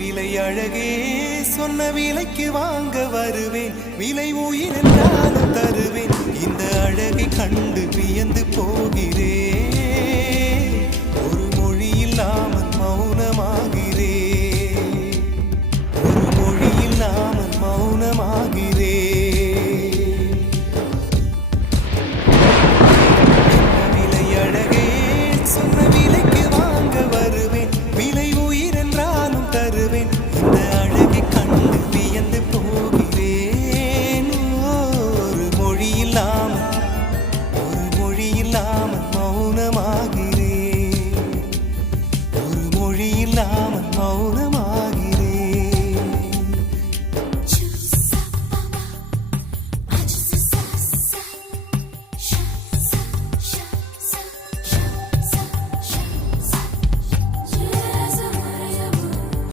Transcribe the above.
விலை அழகே சொன்ன விலைக்கு வாங்க வருவேன் விலை உயிர் என்றாலும் தருவேன் இந்த அழகை கண்டு வியந்து போகிறேன்